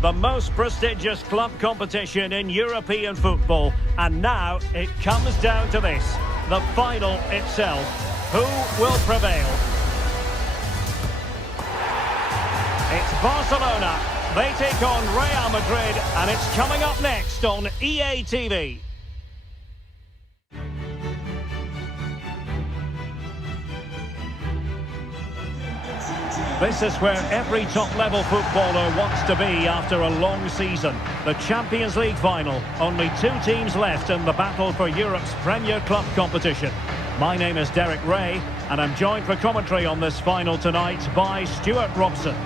The most prestigious club competition in European football. And now it comes down to this. The final itself. Who will prevail? It's Barcelona. They take on Real Madrid. And it's coming up next on EA TV. This is where every top-level footballer wants to be after a long season. The Champions League final. Only 2 teams left in the battle for Europe's Premier Club competition. My name is Derek Ray, and I'm joined for commentary on this final tonight by Stuart Robson.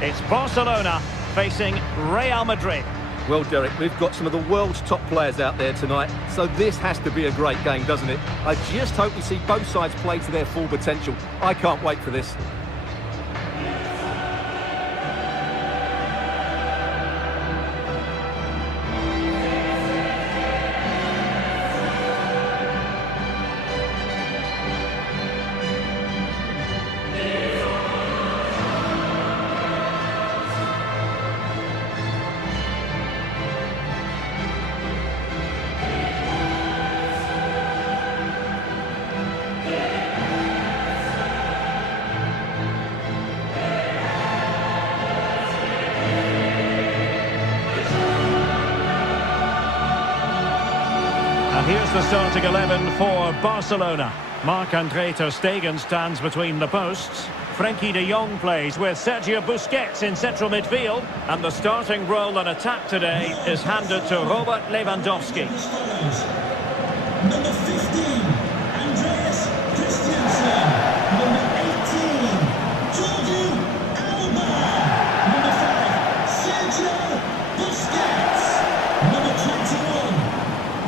It's Barcelona facing Real Madrid. Well, Derek, we've got some of the world's top players out there tonight, so this has to be a great game, doesn't it? I just hope we see both sides play to their full potential. I can't wait for this. Here's the starting 11 for Barcelona. Marc-Andre ter Stegen stands between the posts. Frenkie de Jong plays with Sergio Busquets in central midfield. And the starting role in attack today is handed to Robert Lewandowski. Number 15, Andreas Christensen. Number 18, Jordi Alba. Number 5, Sergio Busquets. Number 21,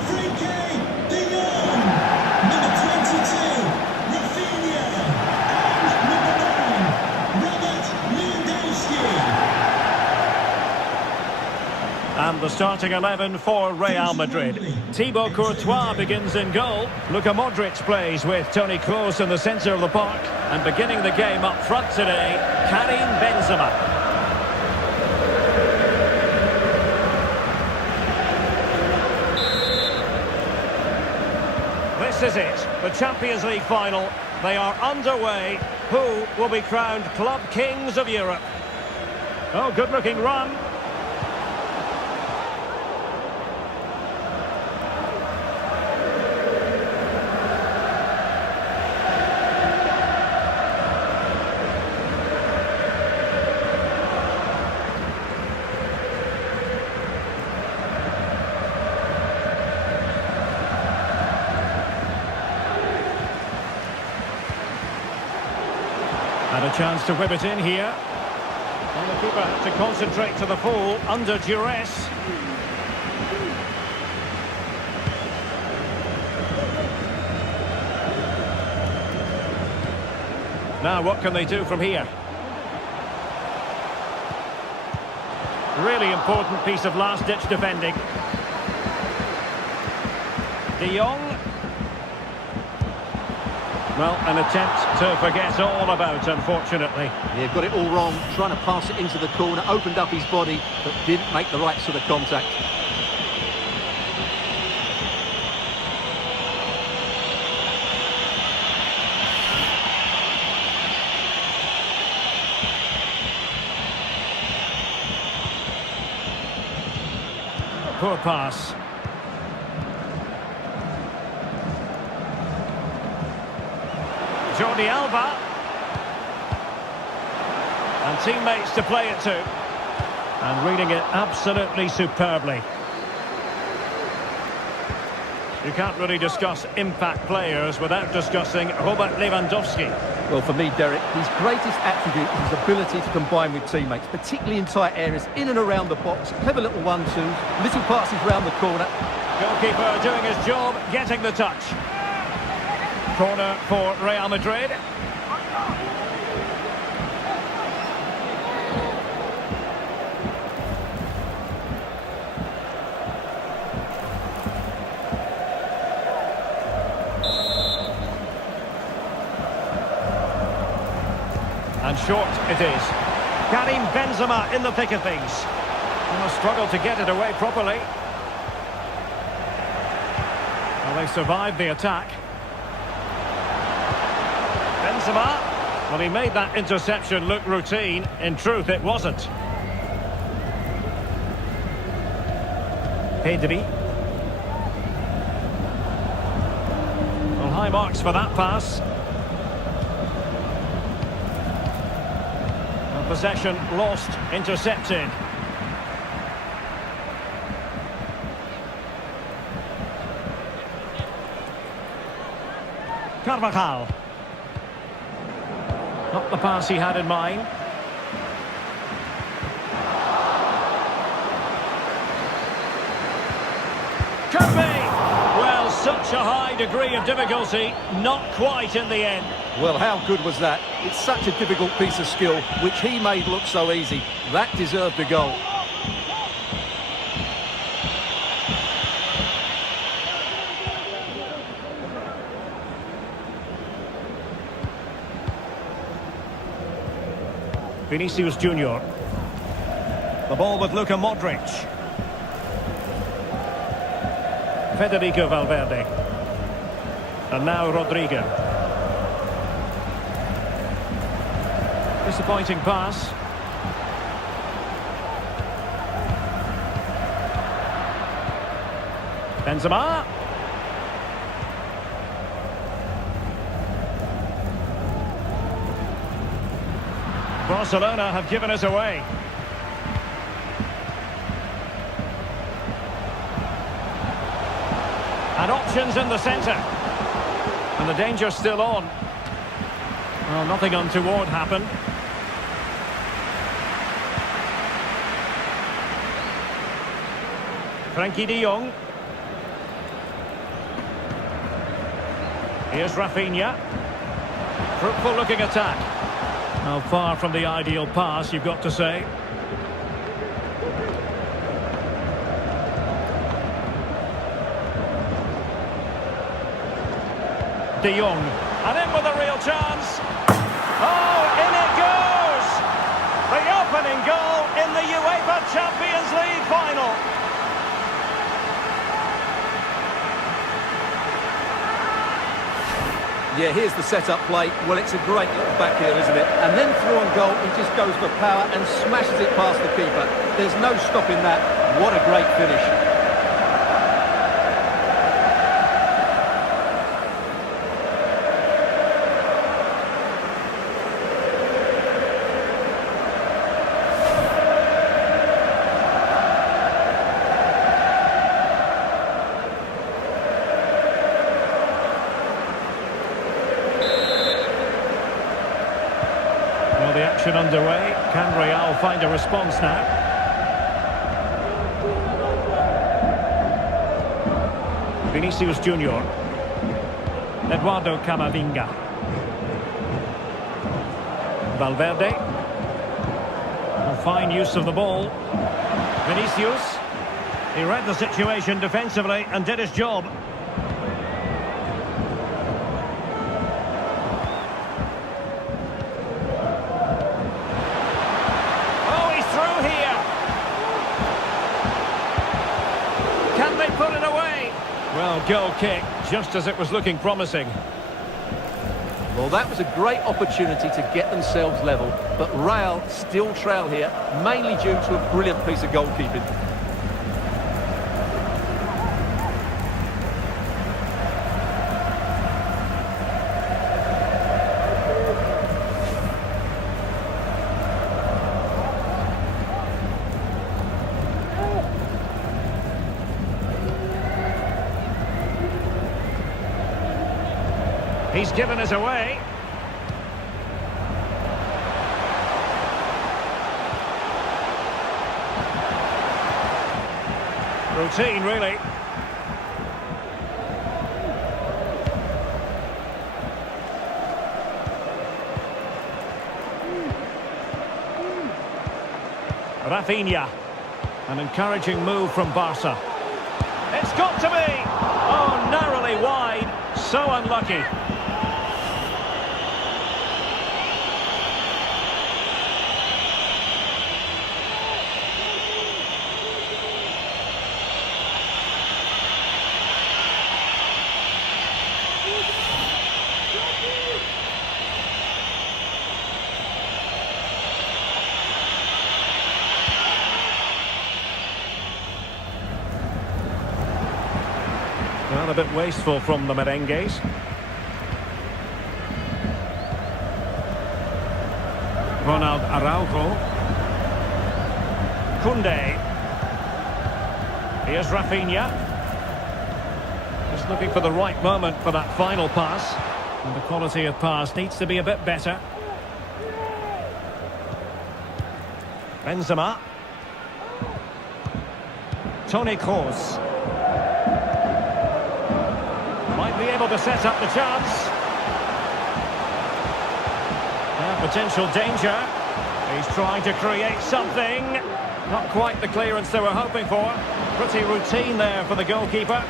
Frenkie de Jong. Number 22, Rafinha. And number 9, Robert Lewandowski. And the starting 11 for Real Madrid. Thibaut Courtois begins in goal. Luka Modric plays with Toni Kroos in the centre of the park. And beginning the game up front today, Karim Benzema. This is it, the Champions League final. They are underway. Who will be crowned Club Kings of Europe? Oh, good-looking run. And a chance to whip it in here. And the keeper had to concentrate to the full under duress. Now what can they do from here? Really important piece of last-ditch defending. De Jong. Well, an attempt to forget all about, unfortunately. Yeah, got it all wrong, trying to pass it into the corner, opened up his body, but didn't make the right sort of contact. Poor pass. Jordi Alba. And teammates to play it to. And reading it absolutely superbly. You can't really discuss impact players without discussing Robert Lewandowski. Well, for me, Derek, his greatest attribute is his ability to combine with teammates, particularly in tight areas, in and around the box. Clever little 1-2, little passes round the corner. Goalkeeper doing his job, getting the touch. Corner for Real Madrid. And short it is. Karim Benzema in the thick of things. And a struggle to get it away properly. Well, they survived the attack. Benzema. Well, he made that interception look routine. In truth, it wasn't. Pedri. Well, high marks for that pass. Well, possession lost, intercepted. Carvajal. Not the pass he had in mind. Could be! Well, such a high degree of difficulty, not quite in the end. Well, how good was that? It's such a difficult piece of skill, which he made look so easy. That deserved a goal. Vinicius Junior. The ball with Luka Modric. Federico Valverde. And now Rodrigo. Disappointing pass. Benzema. Barcelona have given us away. And options in the centre. And the danger's still on. Well, nothing untoward happened. Frankie de Jong. Here's Rafinha. Fruitful looking attack. Now, far from the ideal pass, you've got to say. De Jong, and in with a real chance. Oh, in it goes! The opening goal in the UEFA Champions League final. Yeah, here's the set-up play. Well, it's a great little back heel, isn't it? And then through on goal, he just goes for power and smashes it past the keeper. There's no stopping that. What a great finish. Well, the action underway. Can Real find a response now? Vinicius Junior. Eduardo Camavinga. Valverde. A fine use of the ball. Vinicius. He read the situation defensively and did his job. Put it away. Well, goal kick, just as it was looking promising. Well, that was a great opportunity to get themselves level, but Real still trail here, mainly due to a brilliant piece of goalkeeping. He's given us away. Routine, really. Rafinha. An encouraging move from Barca. It's got to be! Oh, narrowly wide. So unlucky. a bit wasteful from the merengues. Ronald Araujo. Koundé. Here's Rafinha. Just looking for the right moment for that final pass. And the quality of pass needs to be a bit better. Benzema. Toni Kroos. Might be able to set up the chance. Potential danger. He's trying to create something. Not quite the clearance they were hoping for. Pretty routine there for the goalkeeper.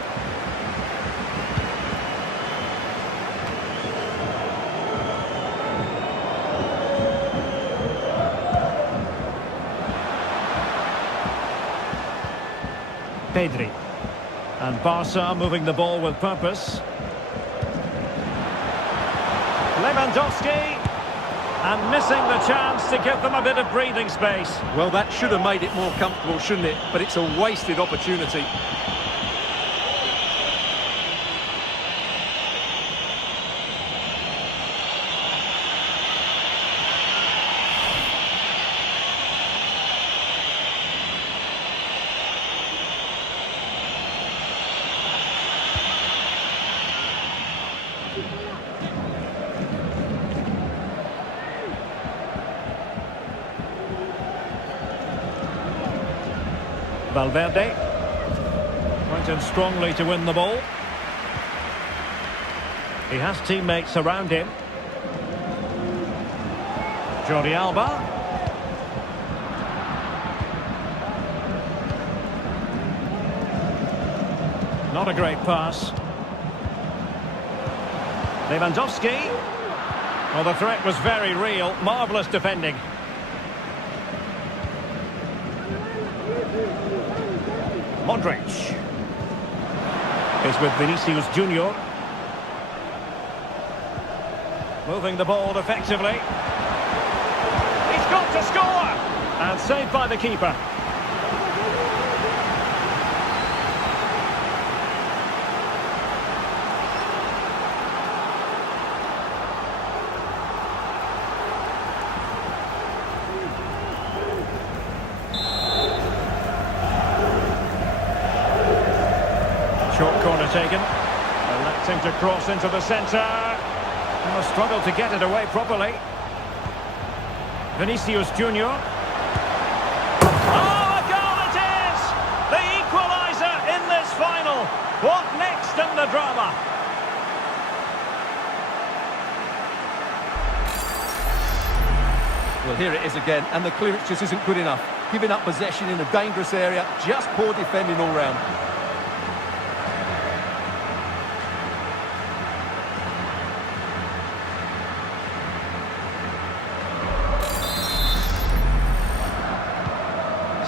Pedri. And Barca moving the ball with purpose. Lewandowski. And missing the chance to give them a bit of breathing space. Well, that should have made it more comfortable, shouldn't it? But it's a wasted opportunity. Valverde went in strongly to win the ball. He has teammates around him. Jordi Alba. Not a great pass. Lewandowski. Well, the threat was very real. Marvellous defending. Modric is with Vinicius Junior. Moving the ball effectively. He's got to score! And saved by the keeper. Short corner taken. Electing to cross into the centre. And struggled to get it away properly. Vinicius Junior. Oh, a goal it is! The equaliser in this final. What next in the drama? Well, here it is again, and the clearance just isn't good enough. Giving up possession in a dangerous area, just poor defending all round.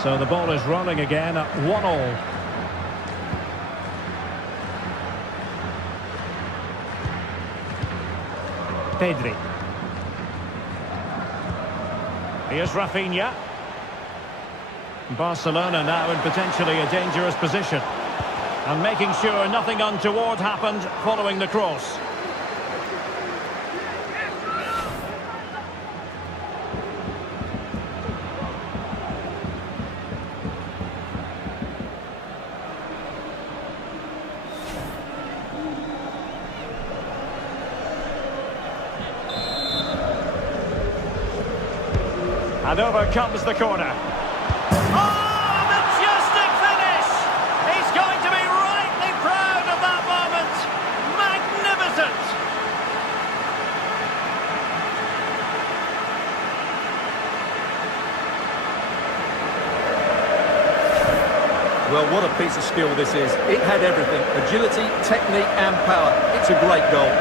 So the ball is rolling again at 1-1. Pedri. Here's Rafinha. Barcelona now in potentially a dangerous position. And making sure nothing untoward happened following the cross. And over comes the corner. Oh, a majestic finish! He's going to be rightly proud of that moment. Magnificent! Well, what a piece of skill this is. It had everything. Agility, technique and power. It's a great goal.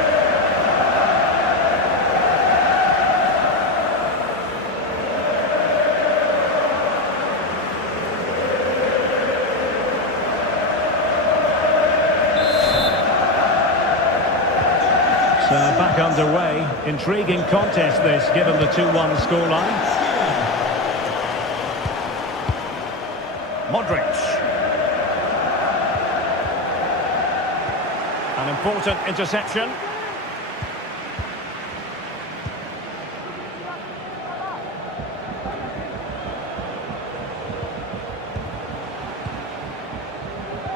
So back underway. Intriguing contest this, given the 2-1 scoreline. Modric. An important interception.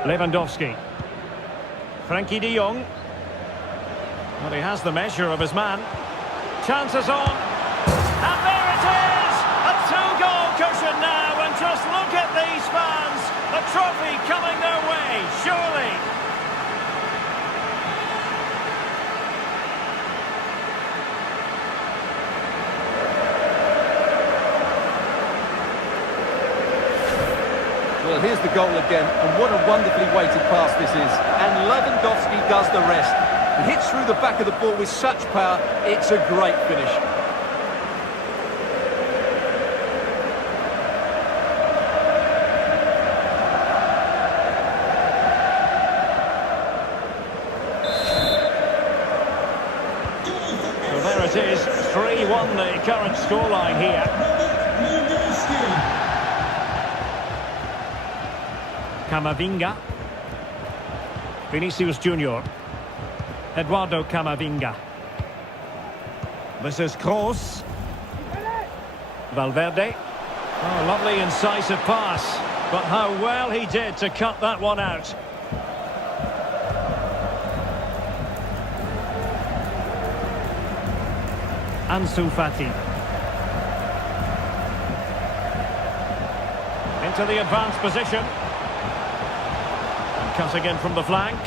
Lewandowski. Frankie de Jong. Well, he has the measure of his man. Chances on. And there it is! A two-goal cushion now, and just look at these fans. The trophy coming their way, surely. Well, here's the goal again, and what a wonderfully weighted pass this is. And Lewandowski does the rest. He hits through the back of the ball with such power, it's a great finish. So there it is, 3-1 the current scoreline here. Camavinga. Vinicius Junior. Eduardo Camavinga. This is Kroos. Valverde. Oh, lovely incisive pass. But how well he did to cut that one out. Ansu Fati. Into the advanced position. And cutting in from the flank.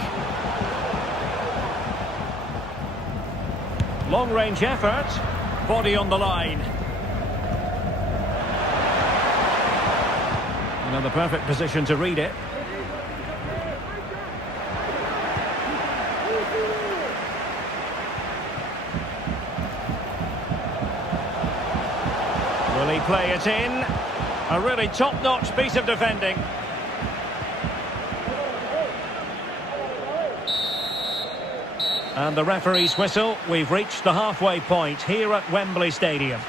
Long-range effort. Body on the line. Another perfect position to read it. Will he play it in? A really top-notch piece of defending. And the referee's whistle. We've reached the halfway point here at Wembley Stadium.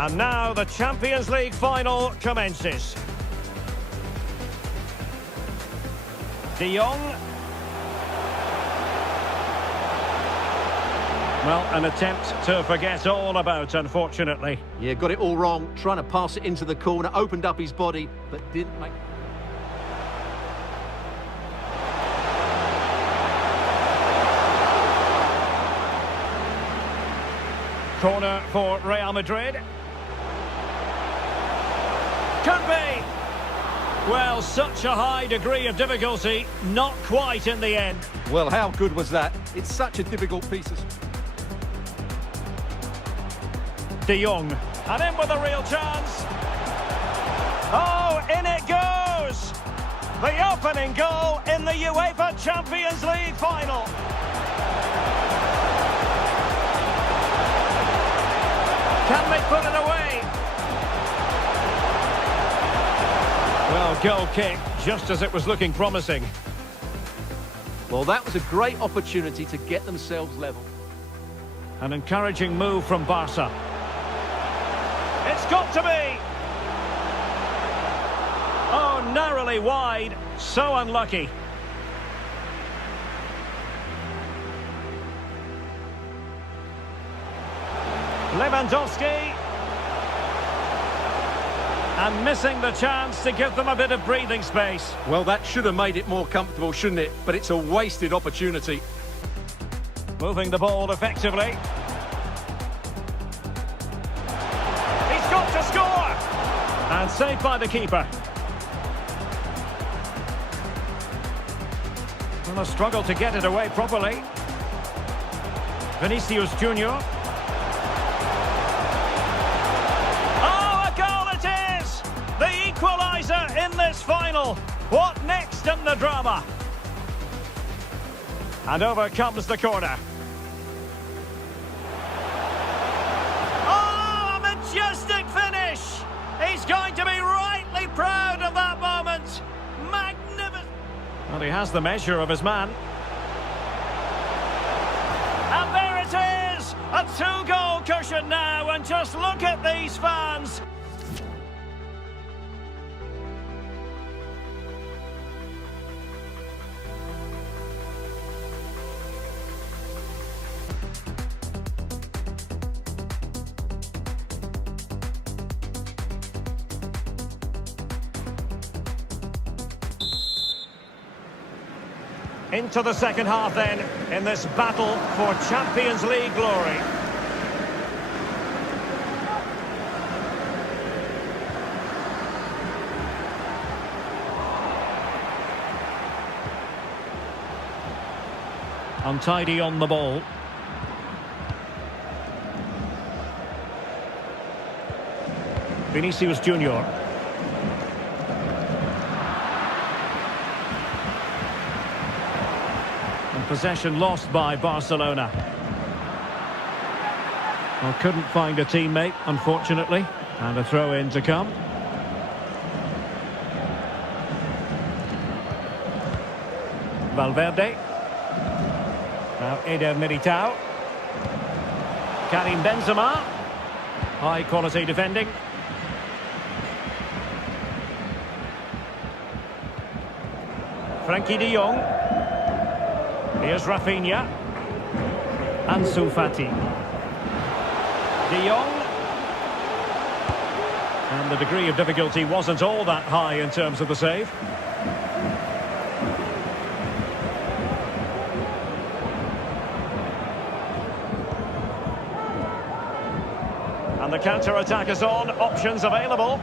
And now the Champions League final commences. De Jong. Well, an attempt to forget all about, unfortunately. Yeah, got it all wrong. Trying to pass it into the corner, opened up his body, but didn't make... Corner for Real Madrid. Could be. Well, such a high degree of difficulty, not quite in the end. Well, how good was that? It's such a difficult piece of... De Jong, and in with a real chance. Oh, in it goes! The opening goal in the UEFA Champions League final. Can they put it away? Well, goal kick, just as it was looking promising. Well, that was a great opportunity to get themselves level. An encouraging move from Barca. It's got to be! Oh, narrowly wide. So unlucky. Lewandowski. And missing the chance to give them a bit of breathing space. Well, that should have made it more comfortable, shouldn't it? But it's a wasted opportunity. Moving the ball effectively. He's got to score! And saved by the keeper. Well, a struggle to get it away properly. Vinicius Junior. Equaliser in this final. What next in the drama? And over comes the corner. Oh, a majestic finish! He's going to be rightly proud of that moment. Magnificent. Well, he has the measure of his man. And there it is! A two-goal cushion now, and just look at these fans. Into the second half then, in this battle for Champions League glory. Untidy on the ball. Vinicius Junior. Possession lost by Barcelona. Well, couldn't find a teammate, unfortunately. And a throw-in to come. Valverde. Now Eder Militao. Karim Benzema. High-quality defending. Frankie de Jong. Here's Rafinha. Ansu Fati. De Jong. And the degree of difficulty wasn't all that high in terms of the save. And the counter-attack is on. Options available.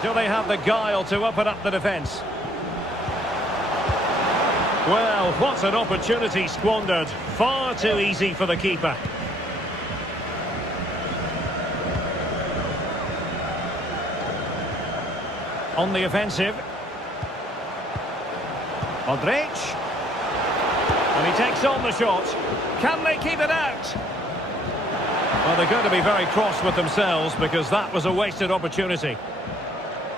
Do they have the guile to open up the defence? Well, what an opportunity squandered. Far too easy for the keeper. On the offensive. Modric. And he takes on the shot. Can they keep it out? Well, they're going to be very cross with themselves because that was a wasted opportunity.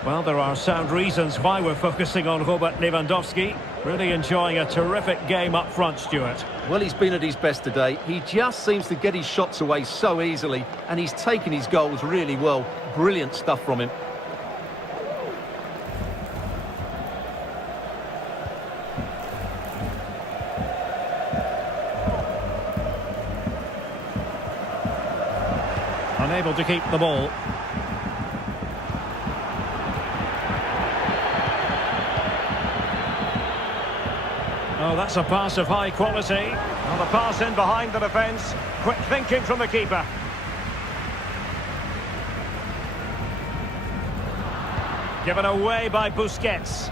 Well, there are sound reasons why we're focusing on Robert Lewandowski. Really enjoying a terrific game up front, Stuart. Well, he's been at his best today. He just seems to get his shots away so easily, and he's taken his goals really well. Brilliant stuff from him. Unable to keep the ball. Oh, that's a pass of high quality. Well, the pass in behind the defence. Quick thinking from the keeper. Given away by Busquets.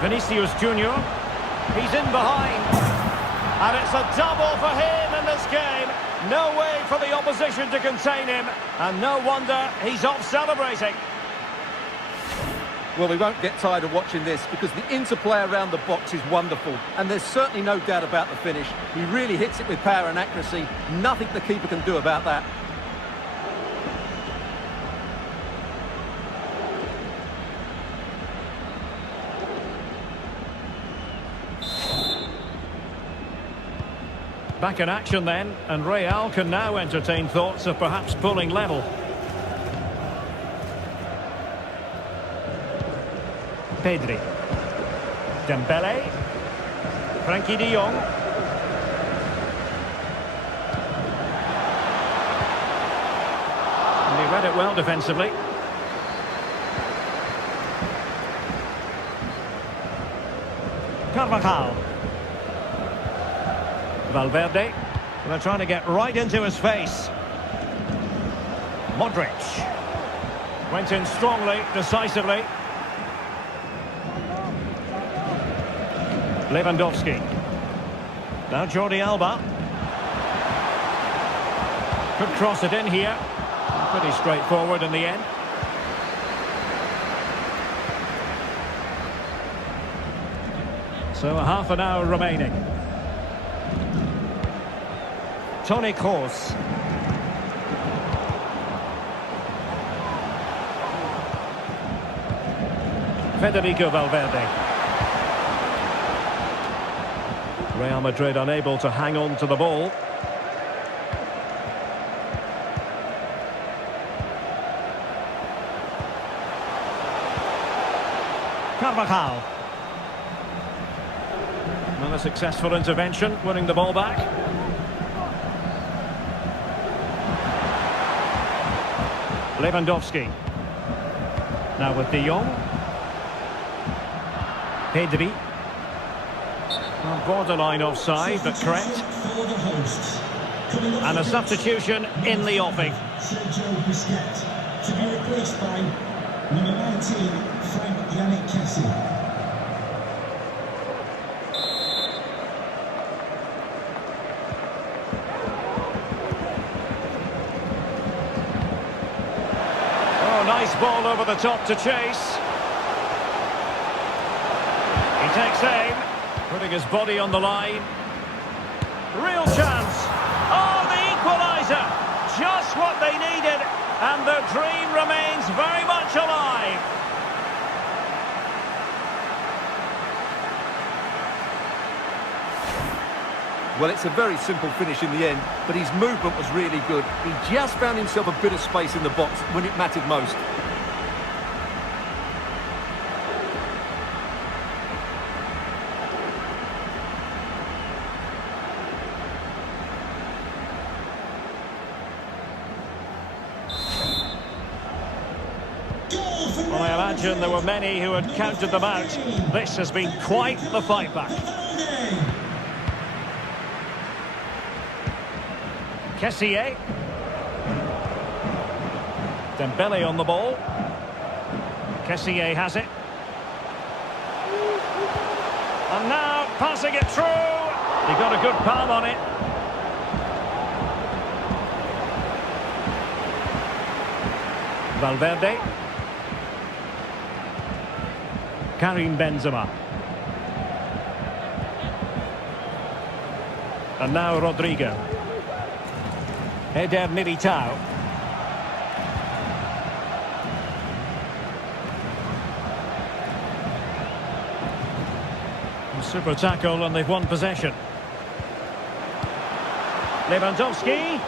Vinicius Junior. He's in behind. And it's a double for him in this game. No way for the opposition to contain him. And no wonder he's off celebrating. Well, we won't get tired of watching this because the interplay around the box is wonderful. And there's certainly no doubt about the finish. He really hits it with power and accuracy. Nothing the keeper can do about that. Back in action then, and Real can now entertain thoughts of perhaps pulling level. Pedri. Dembele. Frankie de Jong. And he read it well defensively. Carvajal. Valverde. They're trying to get right into his face. Modric. Went in strongly, decisively. Lewandowski. Now Jordi Alba. Could cross it in here. Pretty straightforward in the end. So a half an hour remaining. Toni Kroos. Federico Valverde. Real Madrid unable to hang on to the ball. Carvajal. Another successful intervention, winning the ball back. Lewandowski. Now with De Jong. Pedri. Well, borderline offside, but correct. And a substitution in the offing. Sergio Busquets to be replaced by number 19, Frank Yannick Kessie. Nice ball over the top to chase. He takes aim, putting his body on the line. Real chance. Oh, the equaliser. Just what they needed. And their dream remains very much alive. Well, it's a very simple finish in the end, but his movement was really good. He just found himself a bit of space in the box when it mattered most. Well, I imagine there were many who had counted them out. This has been quite the fight back. Kessié. Dembele on the ball. Kessié has it. And now passing it through. He got a good palm on it. Valverde. Karim Benzema. And now Rodrigo. Eder Militao. A super tackle and they've won possession. Lewandowski.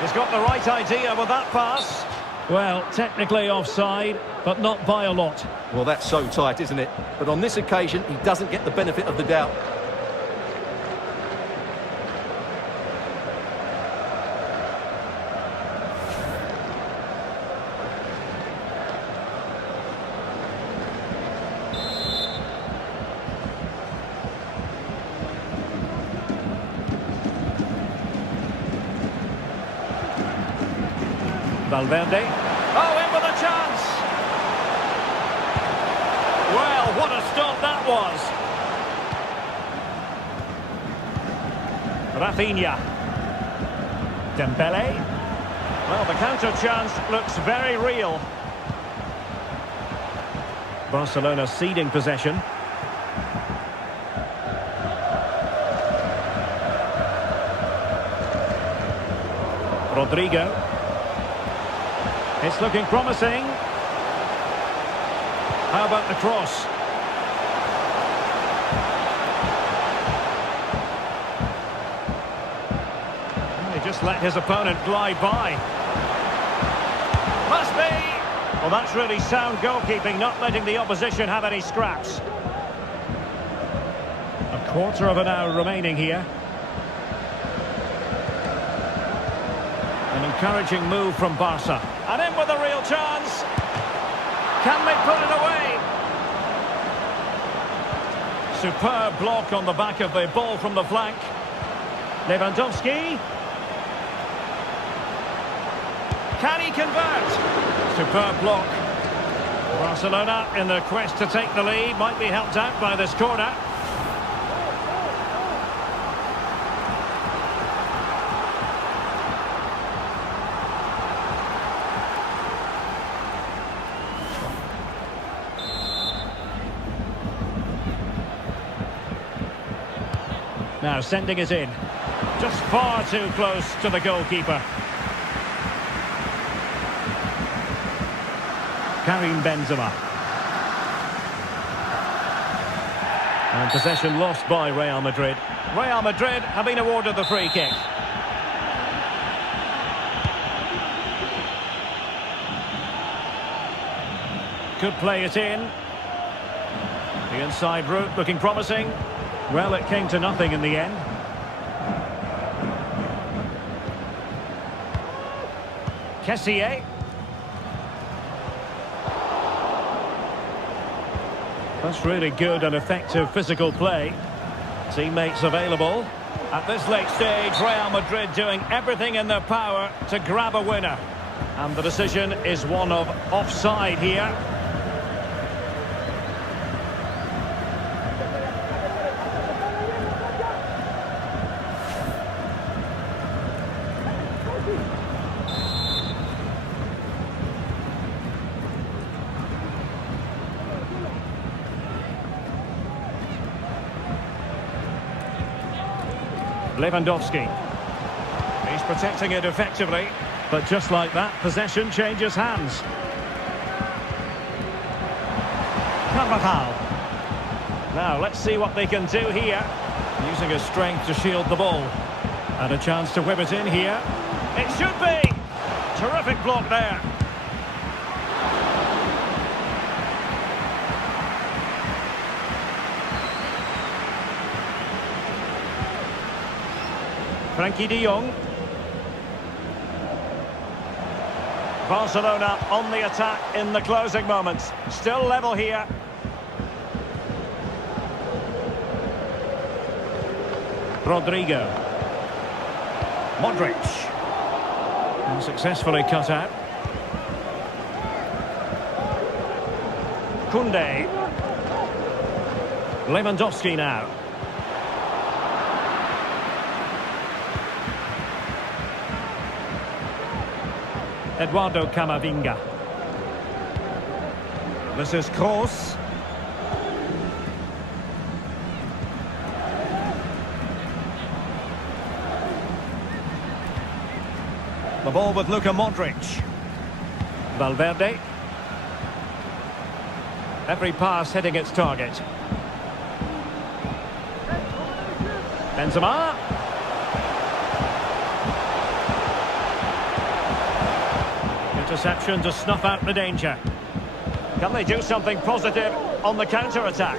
He's got the right idea with that pass. Well, technically offside, but not by a lot. Well, that's so tight, isn't it? But on this occasion, he doesn't get the benefit of the doubt. Valverde. Oh, in with a chance. Well, what a stop that was. Rafinha. Dembele. Well, the counter chance looks very real. Barcelona ceding possession. Rodrigo. It's looking promising. How about the cross? He just let his opponent glide by. Must be! Well, that's really sound goalkeeping, not letting the opposition have any scraps. A quarter of an hour remaining here. An encouraging move from Barca. And in with a real chance. Can they put it away? Superb block on the back of the ball from the flank. Lewandowski. Can he convert? Superb block. Barcelona in their quest to take the lead might be helped out by this corner. Now sending it in. Just far too close to the goalkeeper. Karim Benzema. And possession lost by Real Madrid. Real Madrid have been awarded the free kick. Could play it in. The inside route looking promising. Well, it came to nothing in the end. Kessié. That's really good and effective physical play. Teammates available. At this late stage, Real Madrid doing everything in their power to grab a winner. And the decision is one of offside here. Lewandowski. He's protecting it effectively, but just like that, possession changes hands. Carvajal. Now, let's see what they can do here. Using his strength to shield the ball. And a chance to whip it in here. It should be! Terrific block there. Frankie de Jong. Barcelona on the attack in the closing moments. Still level here. Rodrigo. Modric. And successfully cut out. Koundé. Lewandowski now. Eduardo Camavinga. This is Kroos. The ball with Luka Modric. Valverde. Every pass hitting its target. Benzema. Interception to snuff out the danger. Can they do something positive on the counter-attack?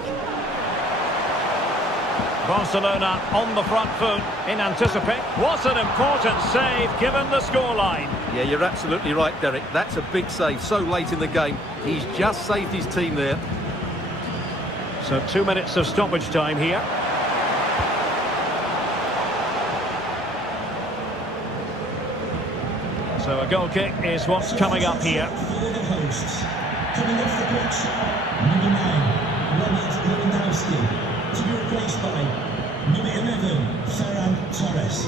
Barcelona on the front foot in anticipation. What an important save given the scoreline. Yeah, you're absolutely right, Derek. That's a big save so late in the game. He's just saved his team there. So 2 minutes of stoppage time here. So a goal kick is what's coming up here. Coming off the pitch, number 9, Robert Lewandowski, to be replaced by number 11, Ferran Torres.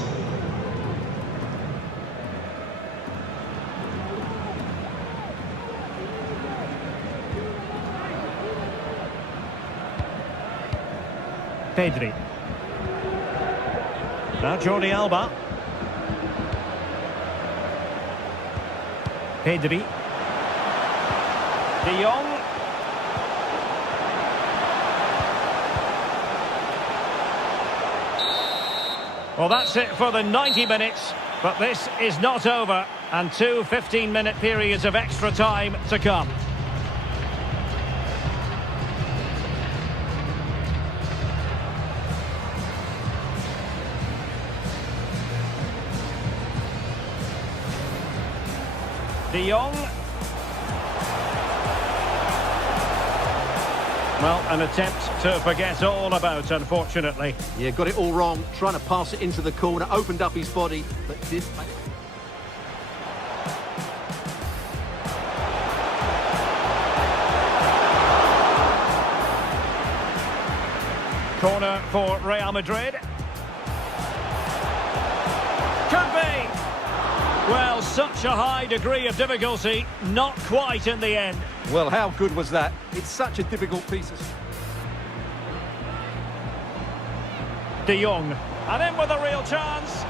Pedri. Now Jordi Alba. Pedri. De Jong. Well, that's it for the 90 minutes, but this is not over, and 2 15-minute periods of extra time to come. De Jong. Well, an attempt to forget all about, unfortunately. Yeah, got it all wrong. Trying to pass it into the corner, opened up his body, but did... Corner for Real Madrid. Could be! Well, such a high degree of difficulty, not quite in the end. Well, how good was that? It's such a difficult piece of... De Jong, and in with a real chance.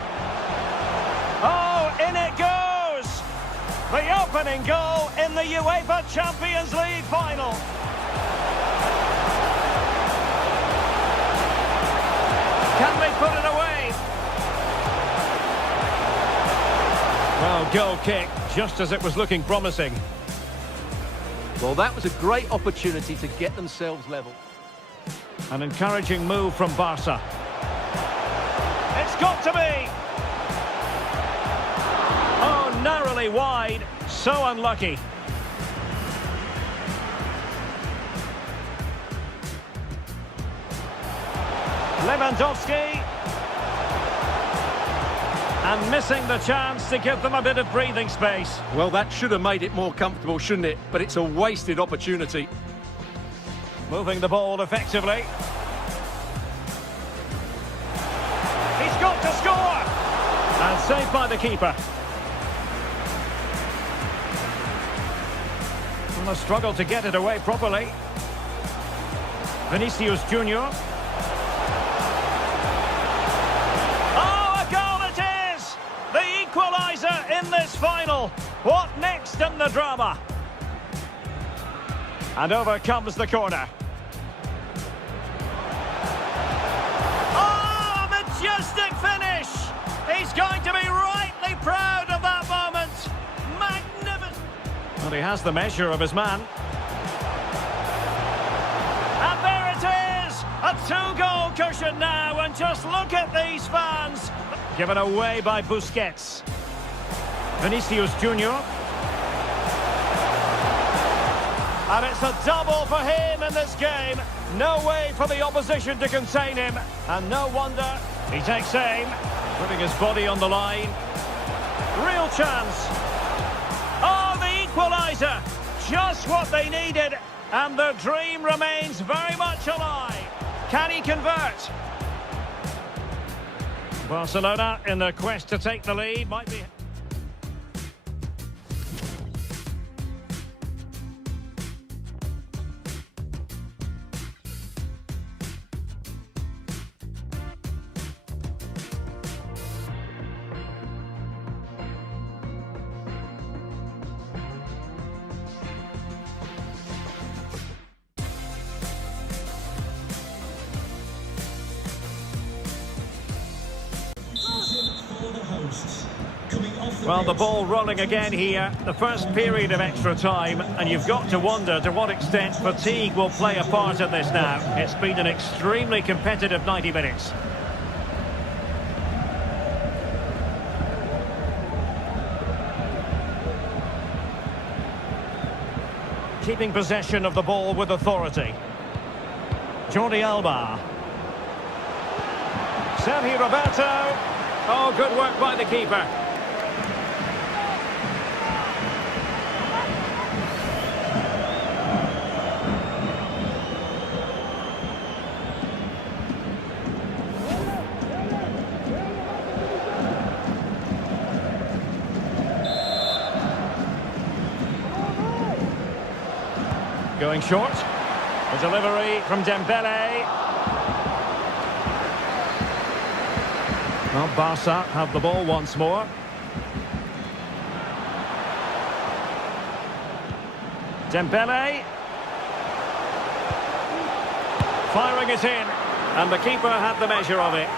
Oh, in it goes! The opening goal in the UEFA Champions League final. goal kick, just as it was looking promising. Well, that was a great opportunity to get themselves level. An encouraging move from Barca. It's got to be! Oh, narrowly wide. So unlucky. Lewandowski. And missing the chance to give them a bit of breathing space. Well, that should have made it more comfortable, shouldn't it? But it's a wasted opportunity. Moving the ball effectively. He's got to score! And saved by the keeper. And a struggle to get it away properly. Vinicius Junior. Equaliser in this final. What next in the drama? And over comes the corner. Oh, majestic finish! He's going to be rightly proud of that moment. Magnificent. Well, he has the measure of his man. And there it is! A two-goal cushion now, and just look at these fans. Given away by Busquets. Vinicius Junior. And it's a double for him in this game. No way for the opposition to contain him. And no wonder he takes aim, putting his body on the line. Real chance. Oh, the equaliser. Just what they needed. And the dream remains very much alive. Can he convert? Barcelona, in their quest to take the lead, might be... Well, the ball rolling again here, the first period of extra time, and you've got to wonder to what extent fatigue will play a part in this now. It's been an extremely competitive 90 minutes. Keeping possession of the ball with authority. Jordi Alba. Sergio Roberto. Oh, good work by the keeper. Going short. The delivery from Dembele. Well, Barca have the ball once more. Dembele. Firing it in. And the keeper had the measure of it.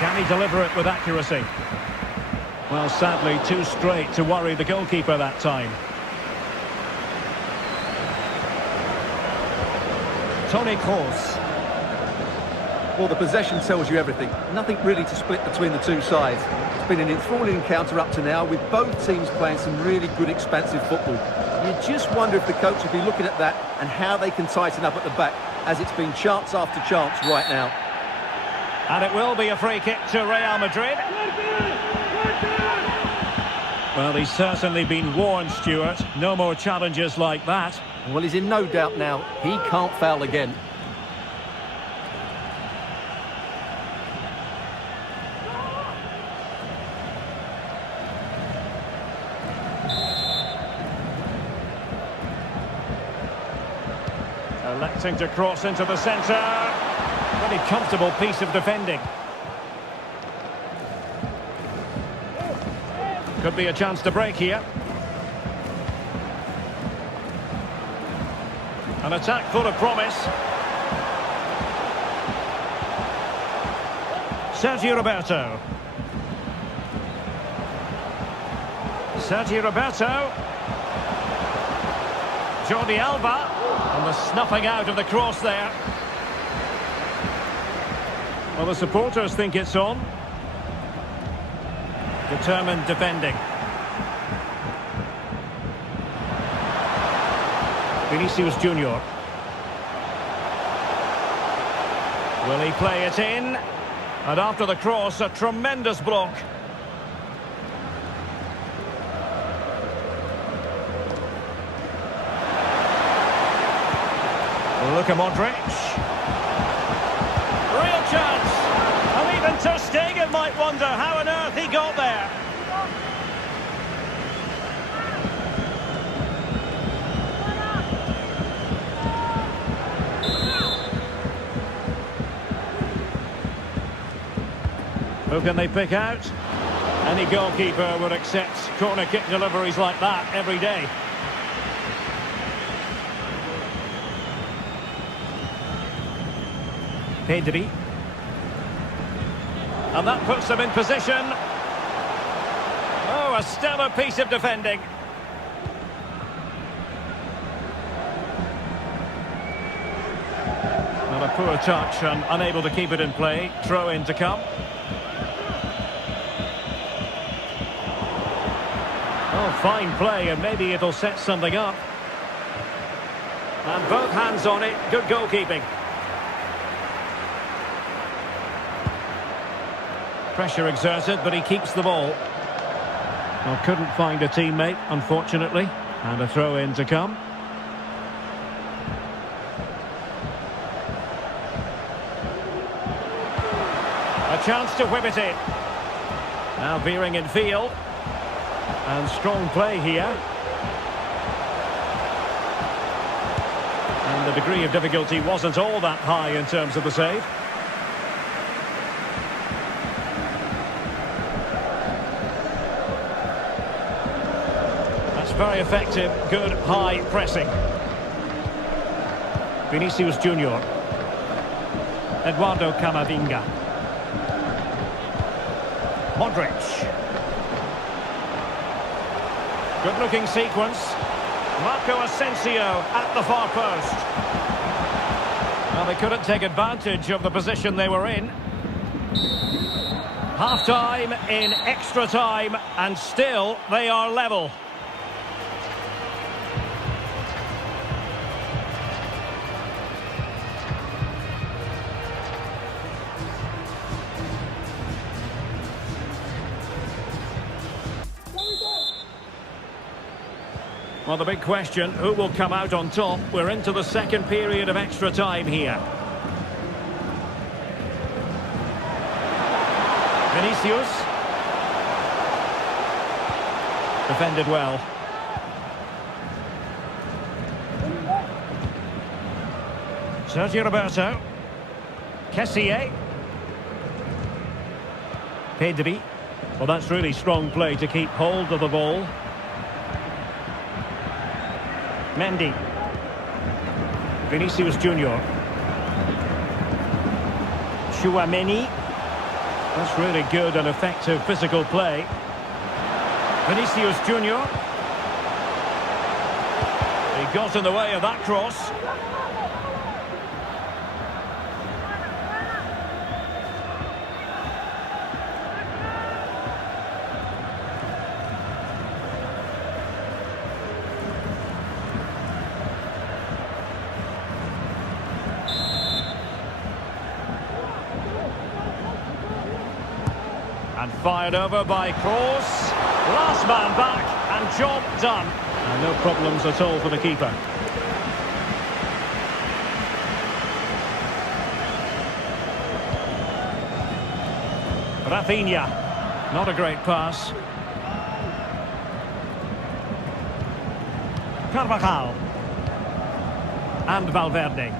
Can he deliver it with accuracy? Well, sadly, too straight to worry the goalkeeper that time. Toni Kroos. Well, the possession tells you everything. Nothing really to split between the two sides. It's been an enthralling encounter up to now, with both teams playing some really good expansive football. You just wonder if the coach will be looking at that and how they can tighten up at the back, as it's been chance after chance right now. And it will be a free kick to Real Madrid. Well, he's certainly been warned, Stuart. No more challenges like that. Well, he's in no doubt now. He can't foul again. Electing to cross into the centre. Pretty comfortable piece of defending. Could be a chance to break here. An attack full of promise. Sergio Roberto. Sergio Roberto. Jordi Alba. And the snuffing out of the cross there. Well, the supporters think it's on. Determined defending. Vinicius Junior. Will he play it in? And after the cross, a tremendous block. Luka Modric. Real chance. And even Ter Stegen might wonder how on earth he got there. Who can they pick out? Any goalkeeper would accept corner kick deliveries like that every day. Pedri. And that puts them in position. Oh, a stellar piece of defending. Not a poor touch and unable to keep it in play. Throw in to come. Oh, fine play, and maybe it'll set something up. And both hands on it. Good goalkeeping. Pressure exerted, but he keeps the ball. Well, couldn't find a teammate, unfortunately. And a throw in to come. A chance to whip it in. Now veering in field. And strong play here. And the degree of difficulty wasn't all that high in terms of the save. Very effective, good high pressing. Vinicius Junior. Eduardo Camavinga. Modric. Good looking sequence. Marco Asensio at the far post. Well, they couldn't take advantage of the position they were in. Half time in extra time, and still they are level. Well, the big question, who will come out on top? We're into the second period of extra time here. Vinicius. Defended well. Sergio Roberto. Kessié. Pedri. Well, that's really strong play to keep hold of the ball. Mendy. Vinicius Junior. Chouameni. That's really good and effective physical play. Vinicius Junior. He got in the way of that cross. And fired over by Kroos. Last man back, and job done. And no problems at all for the keeper. Rafinha. Not a great pass. Carvajal. And Valverde.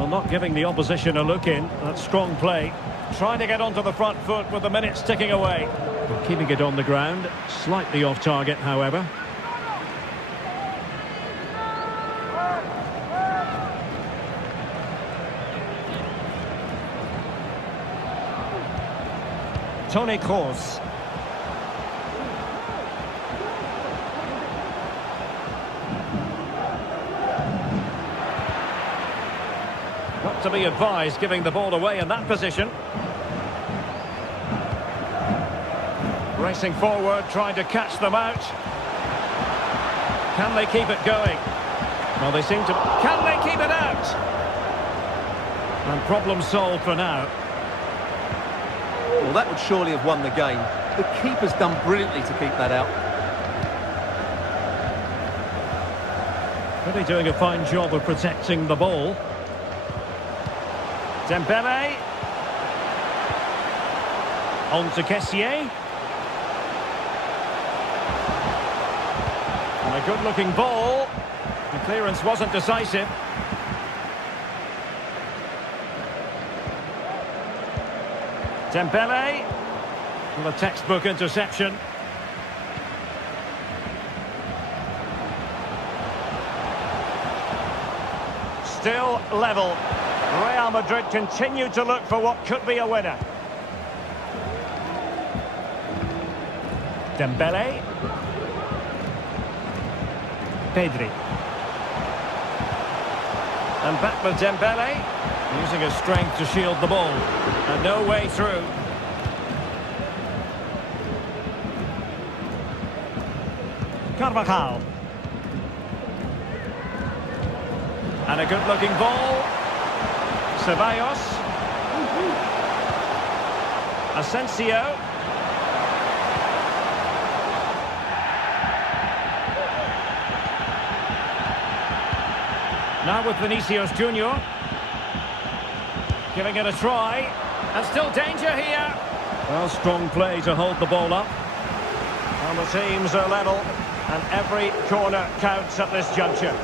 Well, not giving the opposition a look in. That's strong play. Trying to get onto the front foot with the minutes ticking away. But keeping it on the ground. Slightly off target, however. Toni Kroos. Not to be advised giving the ball away in that position. Racing forward, trying to catch them out. Can they keep it going? Well, they seem to... Can they keep it out? And problem solved for now. Well, that would surely have won the game. The keeper's done brilliantly to keep that out. Really doing a fine job of protecting the ball. Dembele. On to Kessié. And a good-looking ball. The clearance wasn't decisive. Dembele. Well, a textbook interception. Still level. Real Madrid continue to look for what could be a winner. Dembele. Pedri. And back with Dembele, using his strength to shield the ball. And no way through. Carvajal. And a good-looking ball. Ceballos. Asensio. Now with Vinicius Junior. Giving it a try. And still danger here. Well, strong play to hold the ball up. Well, the teams are level. And every corner counts at this juncture.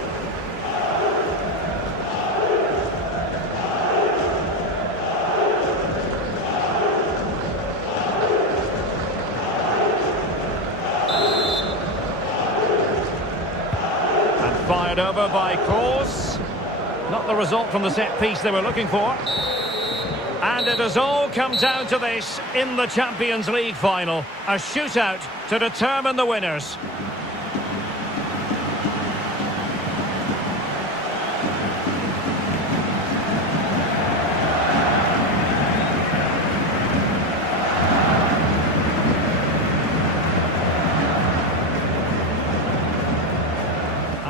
Fired over by Kroos. Not the result from the set piece they were looking for. And it has all come down to this in the Champions League final. A shootout to determine the winners.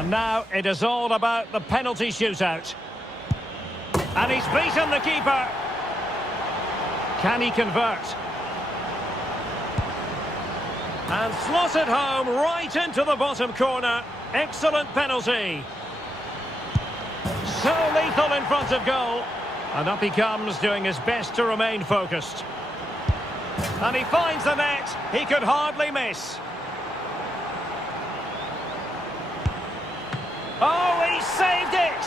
Now it is all about the penalty shootout. And he's beaten the keeper. Can he convert? And slotted home right into the bottom corner. Excellent penalty. So lethal in front of goal. And up he comes, doing his best to remain focused. And he finds the net. He could hardly miss. Oh, he saved it!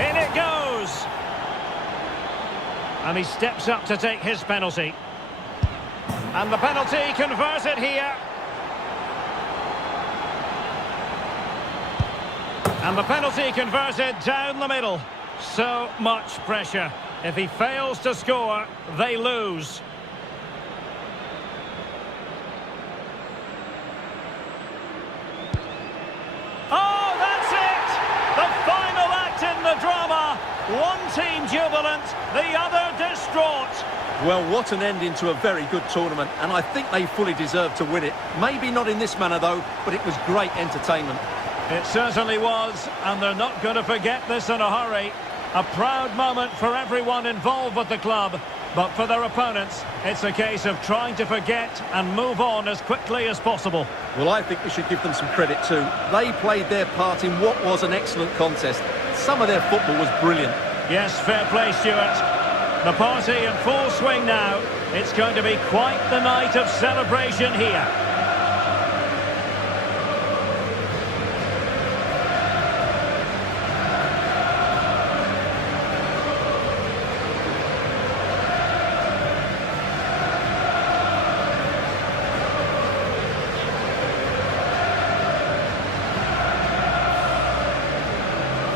In it goes! And he steps up to take his penalty. And the penalty converted here. And the penalty converted down the middle. So much pressure. If he fails to score, they lose. Drama. One team jubilant, the other distraught. Well, what an ending to a very good tournament, and I think they fully deserve to win it. Maybe not in this manner though, but it was great entertainment. It certainly was, and they're not going to forget this in a hurry. A proud moment for everyone involved with the club, but for their opponents, it's a case of trying to forget and move on as quickly as possible. Well, I think we should give them some credit too. They played their part in what was an excellent contest. Some of their football was brilliant. Yes, fair play, Stuart. The party in full swing now. It's going to be quite the night of celebration here.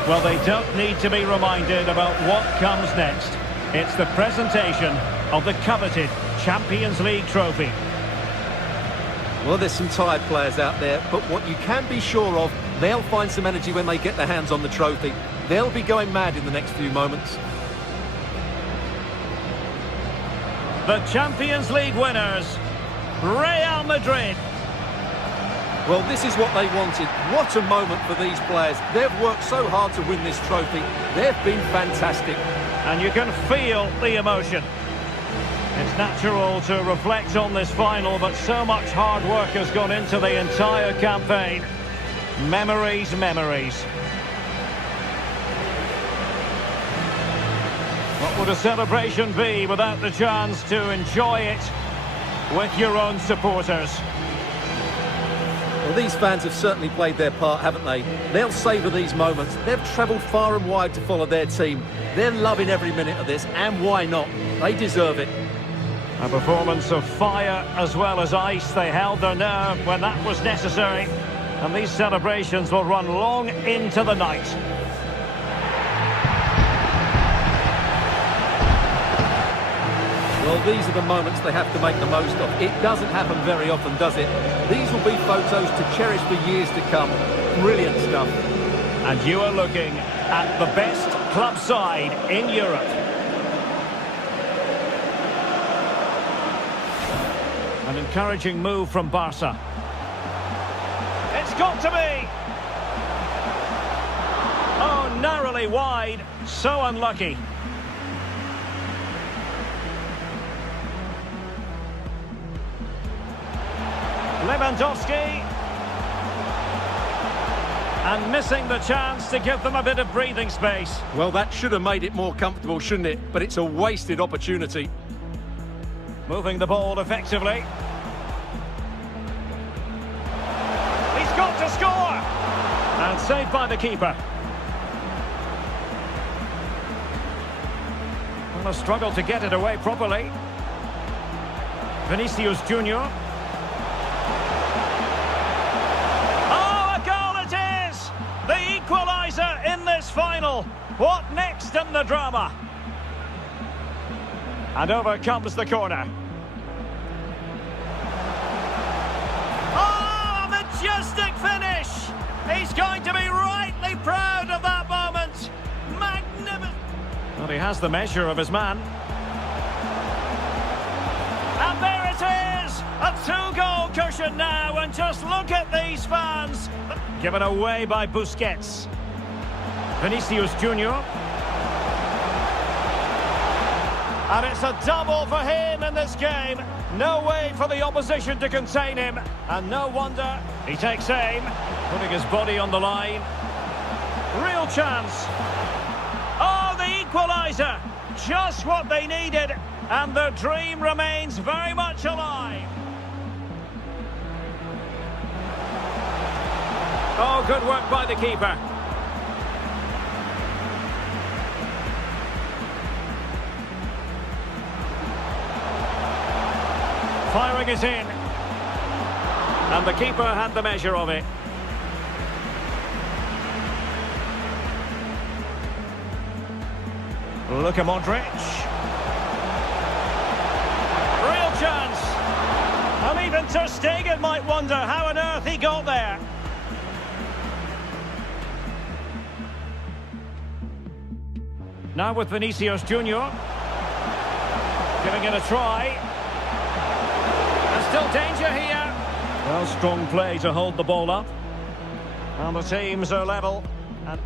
Well, they don't need to be reminded about what comes next. It's the presentation of the coveted Champions League trophy. Well, there's some tired players out there, but what you can be sure of, they'll find some energy when they get their hands on the trophy. They'll be going mad in the next few moments. The Champions League winners, Real Madrid. Well, this is what they wanted. What a moment for these players. They've worked so hard to win this trophy. They've been fantastic. And you can feel the emotion. It's natural to reflect on this final, but so much hard work has gone into the entire campaign. Memories, memories. What would a celebration be without the chance to enjoy it with your own supporters? Well, these fans have certainly played their part, haven't they? They'll savour these moments. They've travelled far and wide to follow their team. They're loving every minute of this, and why not? They deserve it. A performance of fire as well as ice. They held their nerve when that was necessary. And these celebrations will run long into the night. Well, these are the moments they have to make the most of. It doesn't happen very often, does it? These will be photos to cherish for years to come. Brilliant stuff. And you are looking at the best club side in Europe. An encouraging move from Barca. It's got to be! Oh, narrowly wide. So unlucky. Lewandowski. And missing the chance to give them a bit of breathing space. Well, that should have made it more comfortable, shouldn't it? But it's a wasted opportunity. Moving the ball effectively. He's got to score! And saved by the keeper. Well, a struggle to get it away properly. Vinicius Junior. The equaliser in this final. What next in the drama? And over comes the corner. Oh, a majestic finish! He's going to be rightly proud of that moment. Magnificent. Well, he has the measure of his man. And there it is! A two-goal cushion now, and just look at these fans. Given away by Busquets. Vinicius Junior. And it's a double for him in this game. No way for the opposition to contain him. And no wonder he takes aim, putting his body on the line. Real chance. Oh, the equaliser. Just what they needed. And their dream remains very much alive. Oh, good work by the keeper. Firing it in. And the keeper had the measure of it. Luka Modric. Real chance. And even Ter Stegen might wonder how on earth he got there. Now with Vinicius Junior. Giving it a try. There's still danger here. Well, strong play to hold the ball up. And the teams are level. And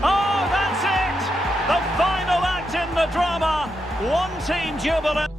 oh, that's it! The final act in the drama. One team jubilant.